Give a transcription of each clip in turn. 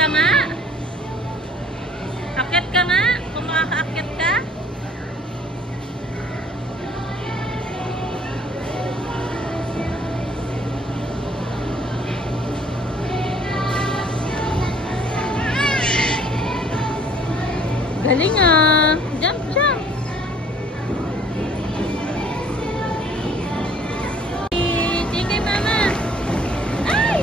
ka nga. Akyat ka nga. Kung makakaakyat ka. Galing ah. Jump, jump. Sige, mama. Ay!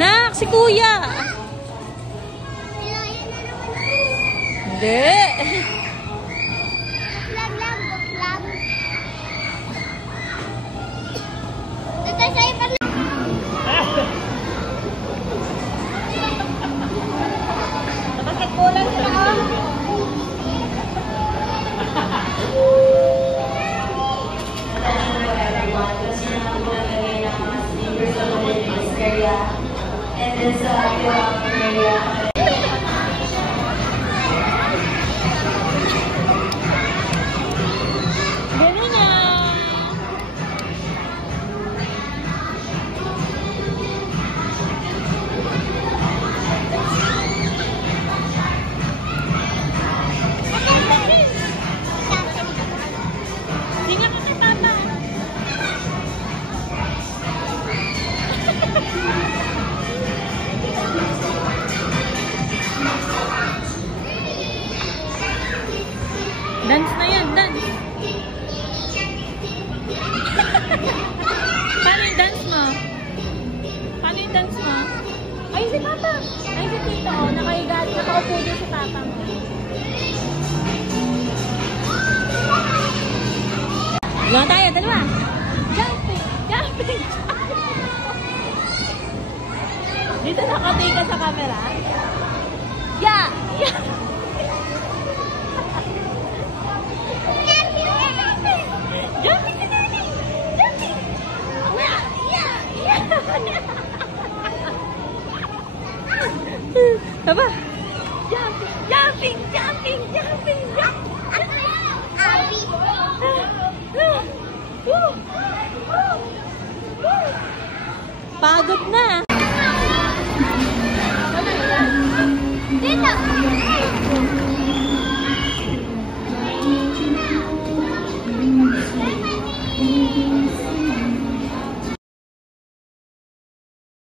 Nak, si kuya. Hindi. And then sa area. Galing ah. Tingnan mo sa papa. Dance na yan, dance. Paano yung dance mo? Paano yung dance mo? Ay, si Papa. Ay, si Tito. Oh, nakahiga. Nakaupo din si Papa mo. Dalawa tayo, dalawa. Jumping, jumping, jumping. Dito nakatingin sa camera. Yeah, yeah. Jumping ka natin! Jumping! Yeah! Yeah! Yeah! Aba! Jumping! Jumping! Jumping! Jumping! Pagod na! Dito!